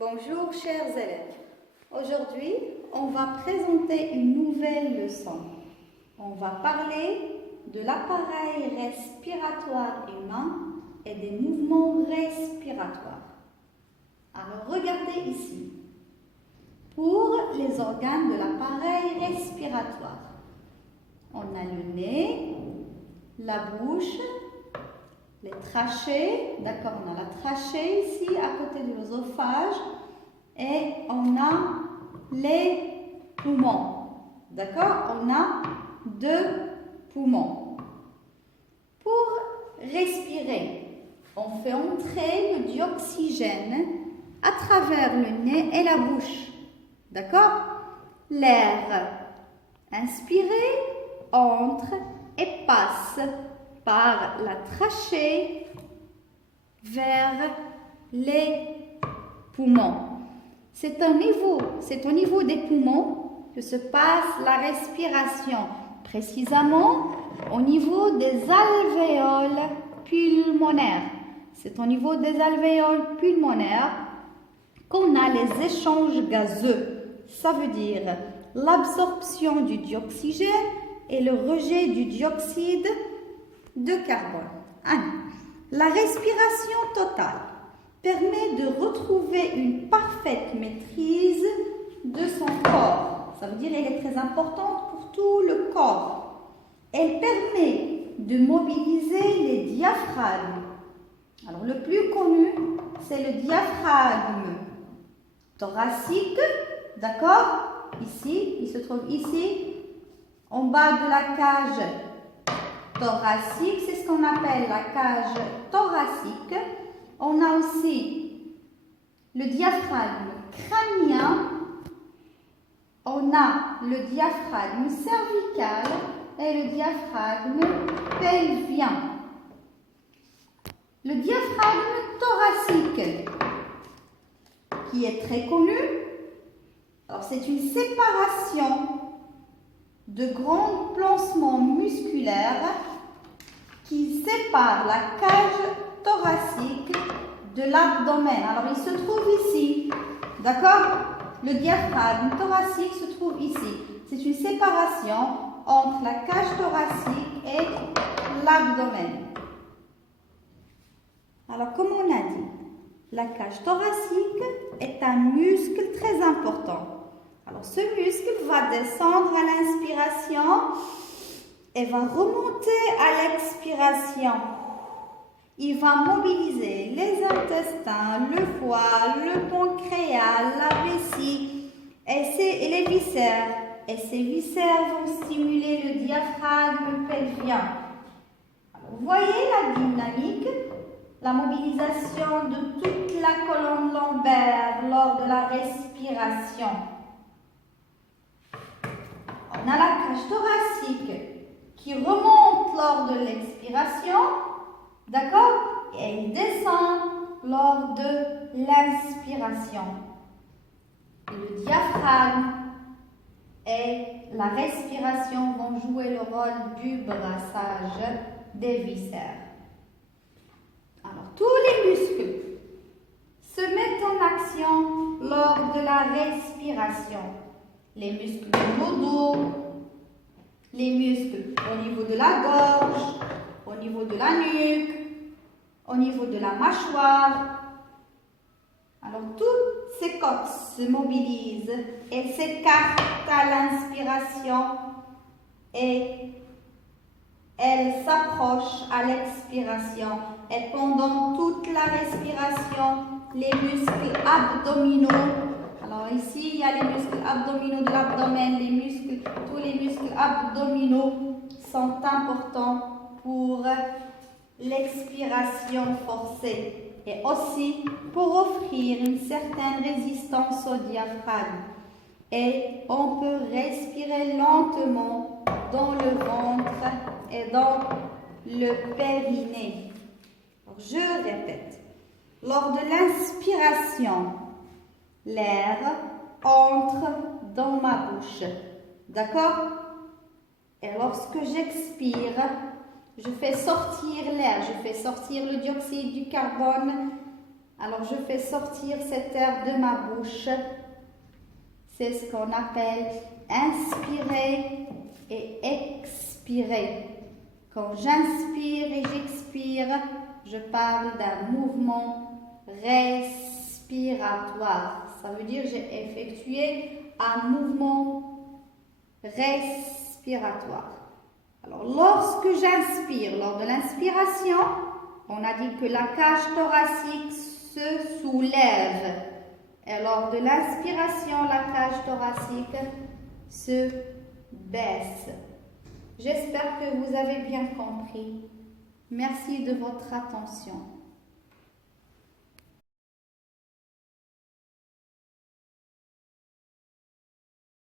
Bonjour chers élèves, aujourd'hui on va présenter une nouvelle leçon. On va parler de l'appareil respiratoire humain et des mouvements respiratoires. Alors regardez ici, pour les organes de l'appareil respiratoire, on a le nez, la bouche, les trachées, d'accord, on a la trachée ici à côté de l'œsophage et on a les poumons, d'accord, on a 2 poumons. Pour respirer, on fait entrer de l'oxygène à travers le nez et la bouche, d'accord. L'air inspiré entre et passe par la trachée vers les poumons. C'est au niveau des poumons que se passe la respiration, précisément au niveau des alvéoles pulmonaires. C'est au niveau des alvéoles pulmonaires qu'on a les échanges gazeux. Ça veut dire l'absorption du dioxygène et le rejet du dioxyde de carbone. La respiration totale permet de retrouver une parfaite maîtrise de son corps. Ça veut dire qu'elle est très importante pour tout le corps. Elle permet de mobiliser les diaphragmes. Alors le plus connu, c'est le diaphragme thoracique, d'accord? Ici, il se trouve ici, en bas de la cage thoracique, c'est ce qu'on appelle la cage thoracique. On a aussi le diaphragme crânien, on a le diaphragme cervical et le diaphragme pelvien. Le diaphragme thoracique, qui est très connu, alors c'est une séparation de grands placements musculaires qui séparent la cage thoracique de l'abdomen. Alors il se trouve ici, d'accord? Le diaphragme thoracique se trouve ici. C'est une séparation entre la cage thoracique et l'abdomen. Alors comme on a dit, la cage thoracique est un muscle très important. Alors ce muscle va descendre à l'inspiration et va remonter à l'expiration. Il va mobiliser les intestins, le foie, le pancréas, la vessie et les viscères. Et ces viscères vont stimuler le diaphragme pelvien. Alors, vous voyez la dynamique, la mobilisation de toute la colonne lombaire lors de la respiration. On a la cage thoracique qui remonte lors de l'expiration, d'accord? Et elle descend lors de l'inspiration. Le diaphragme et la respiration vont jouer le rôle du brassage des viscères. Alors, tous les muscles se mettent en action lors de la respiration. Les muscles du dos, les muscles au niveau de la gorge, au niveau de la nuque, au niveau de la mâchoire. Alors, toutes ces côtes se mobilisent et s'écartent à l'inspiration et elles s'approchent à l'expiration. Et pendant toute la respiration, les muscles abdominaux, alors ici, il y a les muscles abdominaux de l'abdomen, tous les muscles abdominaux sont importants pour l'expiration forcée et aussi pour offrir une certaine résistance au diaphragme. Et on peut respirer lentement dans le ventre et dans le périnée. Alors, je répète, lors de l'inspiration, l'air entre dans ma bouche, d'accord? Et lorsque j'expire, je fais sortir l'air, je fais sortir le dioxyde du carbone Alors, je fais sortir cet air de ma bouche. C'est ce qu'on appelle inspirer et expirer. Quand j'inspire et j'expire, je parle d'un mouvement respiratoire. Ça veut dire que j'ai effectué un mouvement respiratoire. Alors, lorsque j'inspire, lors de l'inspiration, on a dit que la cage thoracique se soulève. Et lors de l'inspiration, la cage thoracique se baisse. J'espère que vous avez bien compris. Merci de votre attention.